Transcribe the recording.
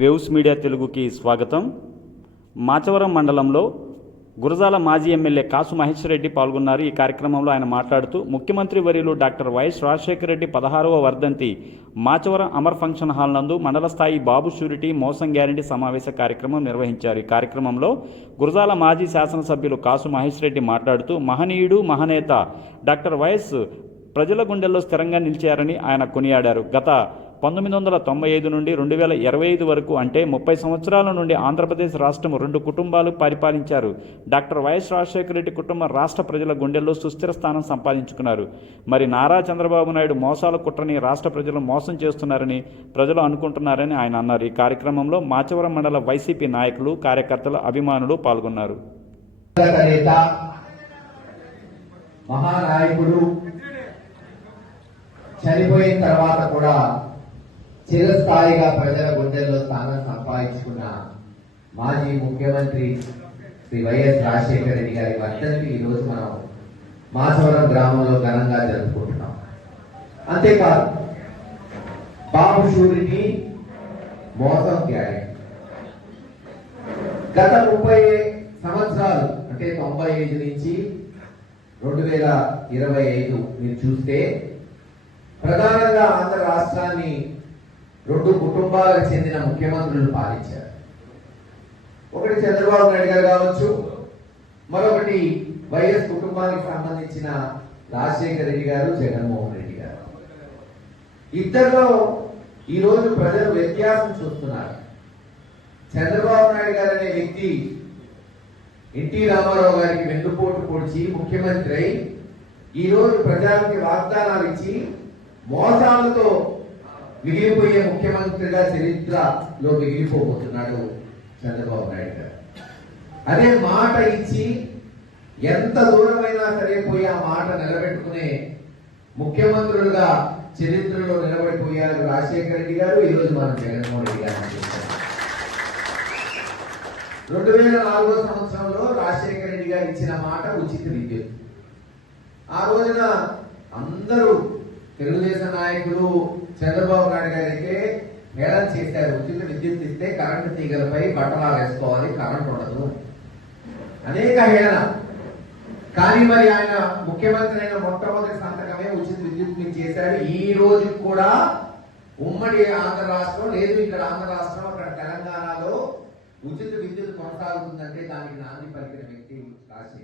Waves media తెలుగుకి స్వాగతం. మాచవరం మండలంలో గురజాల మాజీ ఎమ్మెల్యే కాసు మహేశ్వర్ రెడ్డి పాల్గొన్నారు. ఈ కార్యక్రమంలో ఆయన మాట్లాడుతూ ముఖ్యమంత్రి వర్యులు డాక్టర్ వైఎస్ రాజశేఖర రెడ్డి 16వ వర్ధంతి మాచవరం అమర్ ఫంక్షన్ హాల్ నందు మండల స్థాయి బాబు షూరిటీ మోసం గ్యారంటీ సమావేశ కార్యక్రమం నిర్వహించారు. ఈ కార్యక్రమంలో గురజాల మాజీ శాసనసభ్యులు కాసు మహేశ్వర్ రెడ్డి మాట్లాడుతూ మహనీయుడు మహనేత డాక్టర్ వైఎస్ ప్రజల గుండెల్లో స్థిరంగా నిలిచారని ఆయన కొనియాడారు. గత 1995 నుండి 2025 వరకు అంటే 30 సంవత్సరాల నుండి ఆంధ్రప్రదేశ్ రాష్ట్రం 2 కుటుంబాలు పరిపాలించారు. డాక్టర్ వైఎస్ రాజశేఖర రెడ్డి కుటుంబం రాష్ట్ర ప్రజల గుండెల్లో సుస్థిర స్థానం సంపాదించుకున్నారు. మరి నారా చంద్రబాబు నాయుడు మోసాల కుట్రని రాష్ట్ర ప్రజలు మోసం చేస్తున్నారని ప్రజలు అనుకుంటున్నారని ఆయన అన్నారు. ఈ కార్యక్రమంలో మాచవరం మండల వైసీపీ నాయకులు, కార్యకర్తలు, అభిమానులు పాల్గొన్నారు. మహానాయకుడు చనిపోయిన తర్వాత కూడా చిరస్థాయిగా ప్రజల గుండెల్లో స్థానం సంపాదించుకున్న మాజీ ముఖ్యమంత్రి శ్రీ వైఎస్ రాజశేఖర రెడ్డి గారి వర్ధంతి ఈరోజు మనం మాచవరం గ్రామంలో ఘనంగా జరుపుకుంటున్నాం. అంతేకాదు బాబు షూరిటీ మోసం గ్యారెంటీ గత 30 సంవత్సరాలు అంటే 95 నుంచి 2025 మీరు చూస్తే ప్రధానంగా ఆంధ్ర రాష్ట్రాన్ని 2 కుటుంబాలకు చెందిన ముఖ్యమంత్రులు పాలించారు. ఒకటి చంద్రబాబు నాయుడు గారు కావచ్చు, మరొకటి వైఎస్ కుటుంబానికి సంబంధించిన రాజశేఖర రెడ్డి గారు, జగన్మోహన్ రెడ్డి గారు. ఇద్దరిలో ఈరోజు ప్రజలు వ్యత్యాసం చూస్తున్నారు. చంద్రబాబు నాయుడు గారు అనే వ్యక్తి ఎన్టీ రామారావు గారికి వెన్నుపోటు పొడిచి ముఖ్యమంత్రి అయి ఈరోజు ప్రజలకి వాగ్దానాలు ఇచ్చి మోసాలతో మిగిలిపోయే ముఖ్యమంత్రిగా చరిత్రలో మిగిలిపోబోతున్నాడు చంద్రబాబు నాయుడు గారు. అదే మాట ఇచ్చి ఎంత దూరమైనా సరే పోయి ఆ మాట నిలబెట్టుకునే ముఖ్యమంత్రులుగా చరిత్రలో నిలబడిపోయారు రాజశేఖర రెడ్డి గారు. ఈరోజు మనం జగన్మోహన్ రెడ్డి గారు 2004 సంవత్సరంలో రాజశేఖర రెడ్డి గారు ఇచ్చిన మాట ఉచిత విద్యుత్. ఆ రోజున అందరూ తెలుగుదేశం నాయకులు చంద్రబాబు నాయుడు గారు అయితే హేళన చేశారు. ఉచిత విద్యుత్ ఇస్తే కరెంటు తీగలపై బట్టలు వేసుకోవాలి, కరెంట్ ఉండదు, అనేక హేళన. కానీ మరి ఆయన ముఖ్యమంత్రి అయిన మొట్టమొదటి సంతకమే ఉచిత విద్యుత్ చేశాడు. ఈ రోజు కూడా ఉమ్మడి ఆంధ్ర రాష్ట్రం లేదు, ఇక్కడ ఆంధ్ర రాష్ట్రం, అక్కడ తెలంగాణలో ఉచిత విద్యుత్ కొనసాగుతుందంటే దానికి నాంది పలికిన వ్యక్తి రాజశేఖర